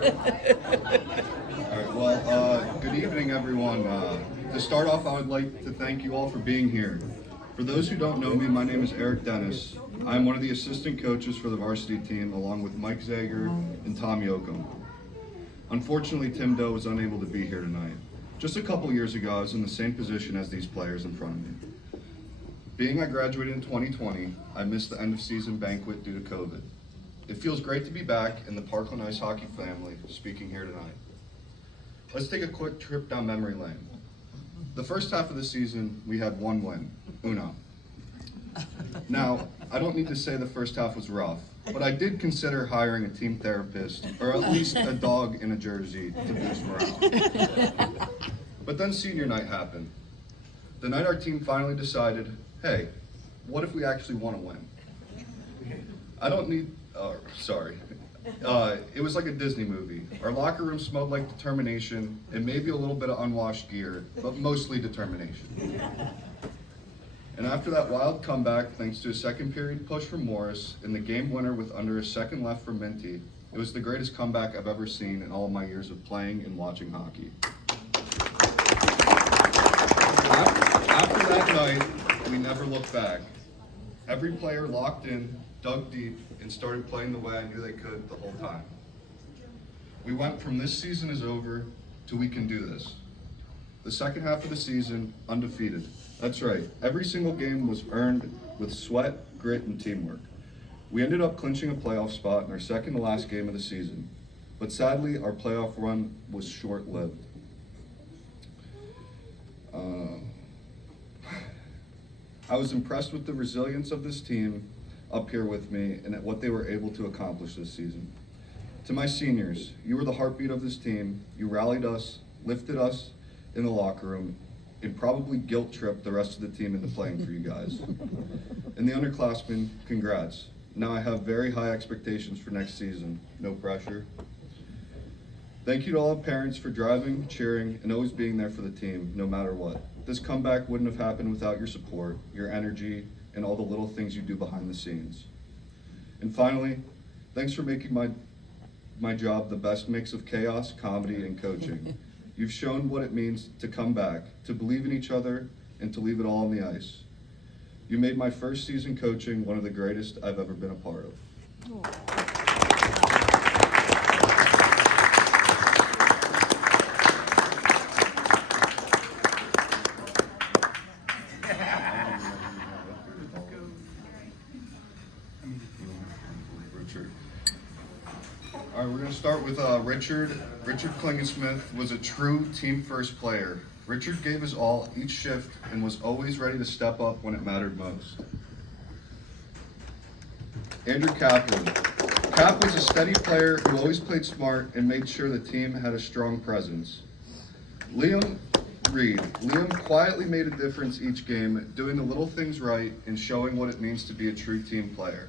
right, well, good evening, everyone. To start off, I would like to thank you all for being here. For those who don't know me, my name is Eric Dennis. I'm one of the assistant coaches for the varsity team, along with Mike Zager and Tom Yoakum. Unfortunately, Tim Doe was unable to be here tonight. Just a couple years ago, I was in the same position as these players in front of me. Being I graduated in 2020, I missed the end of season banquet due to COVID. It feels great to be back in the Parkland Ice Hockey family speaking here tonight. Let's take a quick trip down memory lane. The first half of the season, we had one win, uno. Now, I don't need to say the first half was rough, but I did consider hiring a team therapist, or at least a dog in a jersey to boost morale. But then senior night happened. The night our team finally decided, hey, what if we actually want to win? It was like a Disney movie. Our locker room smelled like determination and maybe a little bit of unwashed gear, but mostly determination. And after that wild comeback, thanks to a second period push from Morris and the game winner with under a second left from Minty, it was the greatest comeback I've ever seen in all of my years of playing and watching hockey. After that night, we never looked back. Every player locked in, dug deep, and started playing the way I knew they could the whole time. We went from this season is over to we can do this. The second half of the season, undefeated. That's right, every single game was earned with sweat, grit, and teamwork. We ended up clinching a playoff spot in our second to last game of the season, but sadly, our playoff run was short-lived. I was impressed with the resilience of this team up here with me and at what they were able to accomplish this season. To my seniors, you were the heartbeat of this team. You rallied us, lifted us in the locker room, and probably guilt-tripped the rest of the team into playing for you guys. And the underclassmen, congrats. Now I have very high expectations for next season. No pressure. Thank you to all the parents for driving, cheering, and always being there for the team, no matter what. This comeback wouldn't have happened without your support, your energy, and all the little things you do behind the scenes. And finally, thanks for making my job the best mix of chaos, comedy, and coaching. You've shown what it means to come back, to believe in each other, and to leave it all on the ice. You made my first season coaching one of the greatest I've ever been a part of. All right, we're going to start with Richard. Richard Klingensmith was a true team-first player. Richard gave his all each shift and was always ready to step up when it mattered most. Andrew Kaplan. Cap was a steady player who always played smart and made sure the team had a strong presence. Liam Reed. Liam quietly made a difference each game, doing the little things right and showing what it means to be a true team player.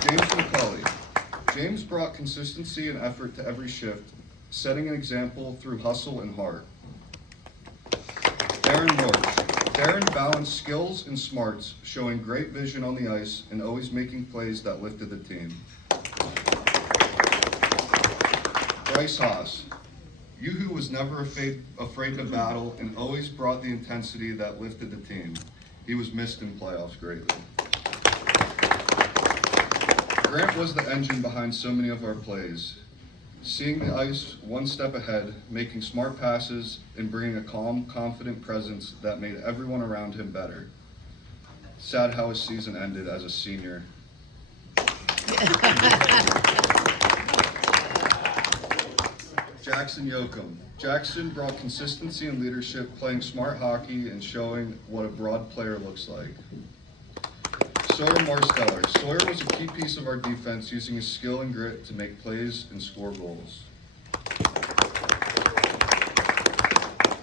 James McCulley. James brought consistency and effort to every shift, setting an example through hustle and heart. Darren Roach. Darren balanced skills and smarts, showing great vision on the ice and always making plays that lifted the team. Bryce Haas. Yuhu was never afraid to battle and always brought the intensity that lifted the team. He was missed in playoffs greatly. Grant was the engine behind so many of our plays. Seeing the ice one step ahead, making smart passes, and bringing a calm, confident presence that made everyone around him better. Sad how his season ended as a senior. Jackson Yoakum. Jackson brought consistency and leadership, playing smart hockey and showing what a broad player looks like. Sawyer Marsteller. Sawyer was a key piece of our defense, using his skill and grit to make plays and score goals.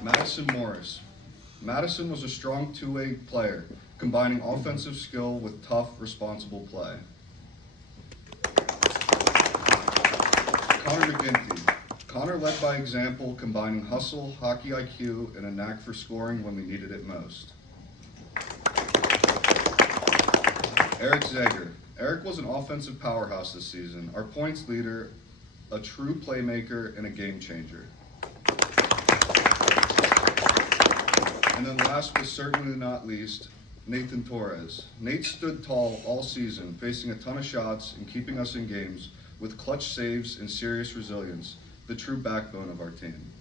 Madison Morris. Madison was a strong two-way player, combining offensive skill with tough, responsible play. Connor McGinty. Connor led by example, combining hustle, hockey IQ, and a knack for scoring when we needed it most. Eric Zager. Eric was an offensive powerhouse this season, our points leader, a true playmaker, and a game changer. And then last but certainly not least, Nathan Torres. Nate stood tall all season, facing a ton of shots and keeping us in games with clutch saves and serious resilience, the true backbone of our team.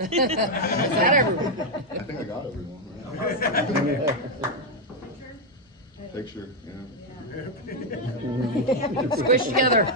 Is that everyone? I think I got everyone. Right? Picture, yeah. Squish together.